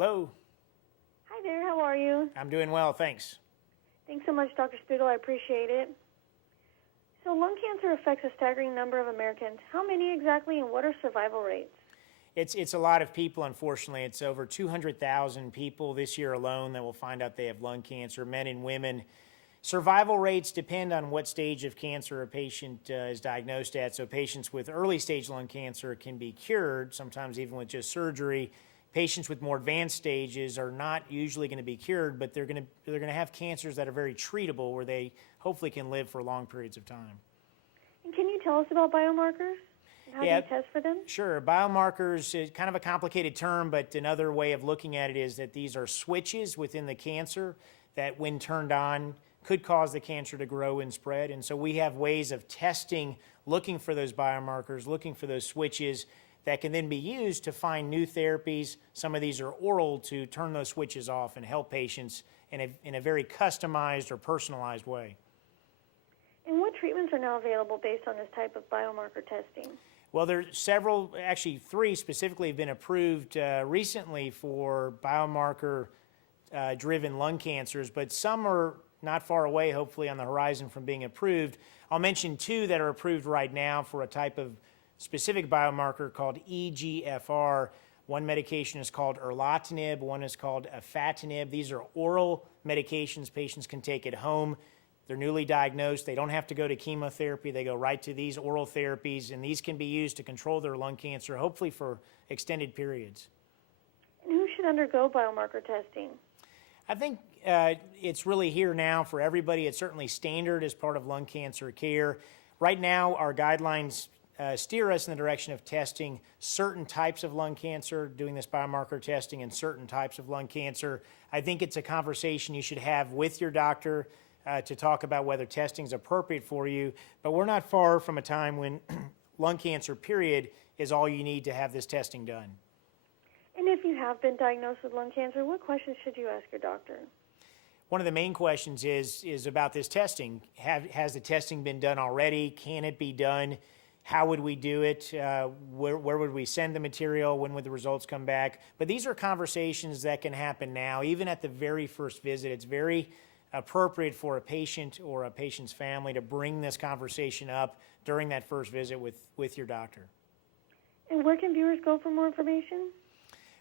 Hello. Hi there, how are you? I'm doing well, thanks. Thanks so much, Dr. Spigel. I appreciate it. So lung cancer affects a staggering number of Americans. How many exactly, and what are survival rates? It's a lot of people, unfortunately. It's over 200,000 people this year alone that will find out they have lung cancer, men and women. Survival rates depend on what stage of cancer a patient is diagnosed at. So patients with early stage lung cancer can be cured, sometimes even with just surgery. Patients with more advanced stages are not usually going to be cured, but they're going to have cancers that are very treatable, where they hopefully can live for long periods of time. And can you tell us about biomarkers? And how do you test for them? Sure. Biomarkers is kind of a complicated term, but another way of looking at it is that these are switches within the cancer that, when turned on, could cause the cancer to grow and spread. And so we have ways of testing, looking for those biomarkers, looking for those switches that can then be used to find new therapies. Some of these are oral, to turn those switches off and help patients in a very customized or personalized way. And what treatments are now available based on this type of biomarker testing? Well, there's several, actually 3 specifically have been approved recently for biomarker-driven lung cancers, but some are not far away, hopefully on the horizon from being approved. I'll mention 2 that are approved right now for a type of specific biomarker called EGFR. One medication is called erlotinib, one is called afatinib. These are oral medications patients can take at home. They're newly diagnosed. They don't have to go to chemotherapy. They go right to these oral therapies, and these can be used to control their lung cancer, hopefully for extended periods. And who should undergo biomarker testing? I think it's really here now for everybody. It's certainly standard as part of lung cancer care. Right now, our guidelines steer us in the direction of testing certain types of lung cancer, doing this biomarker testing in certain types of lung cancer. I think it's a conversation you should have with your doctor to talk about whether testing is appropriate for you. But we're not far from a time when lung cancer, period, is all you need to have this testing done. And if you have been diagnosed with lung cancer, what questions should you ask your doctor? One of the main questions is about this testing. Has the testing been done already? Can it be done? How would we do it? Where would we send the material? When would the results come back? But these are conversations that can happen now, even at the very first visit. It's very appropriate for a patient or a patient's family to bring this conversation up during that first visit with your doctor. And where can viewers go for more information?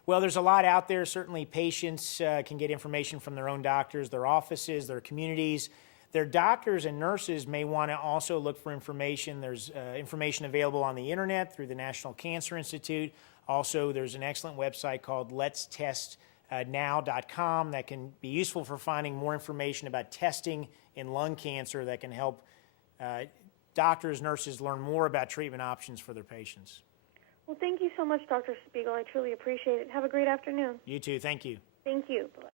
Well, there's a lot out there. Certainly patients can get information from their own doctors, their offices, their communities. Their doctors and nurses may want to also look for information. There's information available on the internet through the National Cancer Institute. Also, there's an excellent website called letstestnow.com that can be useful for finding more information about testing in lung cancer that can help doctors, nurses learn more about treatment options for their patients. Well, thank you so much, Dr. Spigel. I truly appreciate it. Have a great afternoon. You too. Thank you. Thank you. Bye.